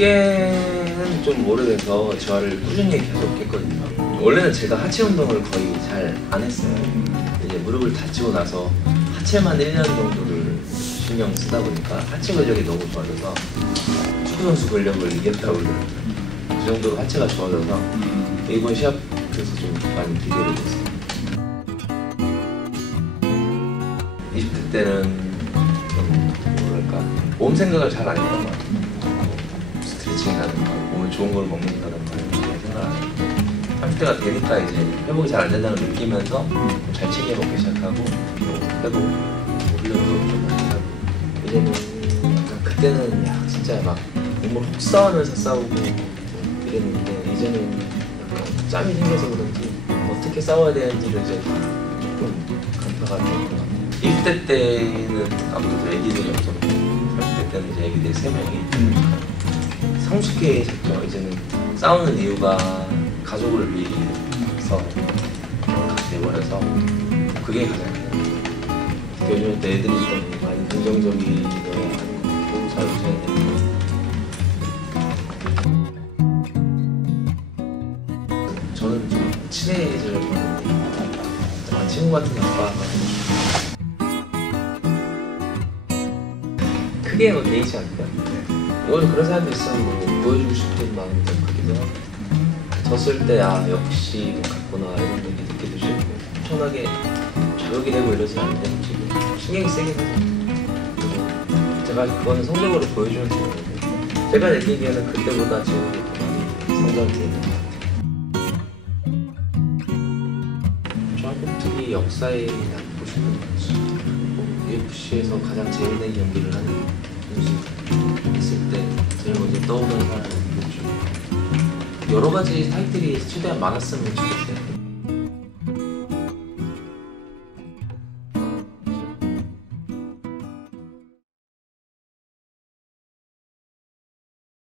어깨는 좀 오래돼서 재활을 꾸준히 계속 했거든요. 원래는 제가 하체 운동을 거의 잘 안 했어요. 이제 무릎을 다치고 나서 하체만 1년 정도를 신경 쓰다 보니까 하체 근력이 너무 좋아져서 축구 선수 근력을 이겼다고 그러더라고요. 그 정도로 하체가 좋아져서 이번 시합에서 좀 많이 기대를 했어요. 20대 때는 좀 뭐랄까 몸 생각을 잘 안 했던 것 같아요. 좋은 걸 먹는다든가 이런 거 생각 안 했고 30대가 되니까 이제 회복이 잘 안 된다는 걸 느끼면서 좀잘 챙겨 먹기 시작하고 또 회복 훈련도 좀 많이 하고. 이제는 약간 그때는 야 진짜 막 몸을 혹 싸우면서 싸우고 이랬는데 이제는 약간 짬이 생겨서 그런지 어떻게 싸워야 되는지를 이제 좀 간파가 되는 것 같아요. 20대 때는 아무래도 애기들이 없었고 30대 때는 이제 애기들이 3명이 성숙해졌죠 이제는 싸우는 이유가 가족을 위해서 돼버려서 그게 가장 큰. 요즘 때 애들이 좀 많이 긍정적이어야 하는 잘 되는 거 저는 좀 친해지려고 하는데 아, 친구 같은 아빠가 크게 뭐 개의치 않고요 오늘 그런 사람도 있으면 뭐 보여주고 싶은 마음이 좀 크기도 하고. 졌을 때 아 역시 같구나 이런 얘기 듣기도 싫고. 엄청나게 자극이 되고 이러지 않는데 지금 신경이 세긴 하죠 제가 그거는 성적으로 보여주는 거는데 제가 느끼기에는 그때보다 지금 성장이 되는 것 같아요. 특히 역사에 남고 싶은 뭐 UFC에서 가장 재밌는 경기를 하는 때 누구죠? 여러 가지 타이틀이 최대한 많았으면 좋겠어요.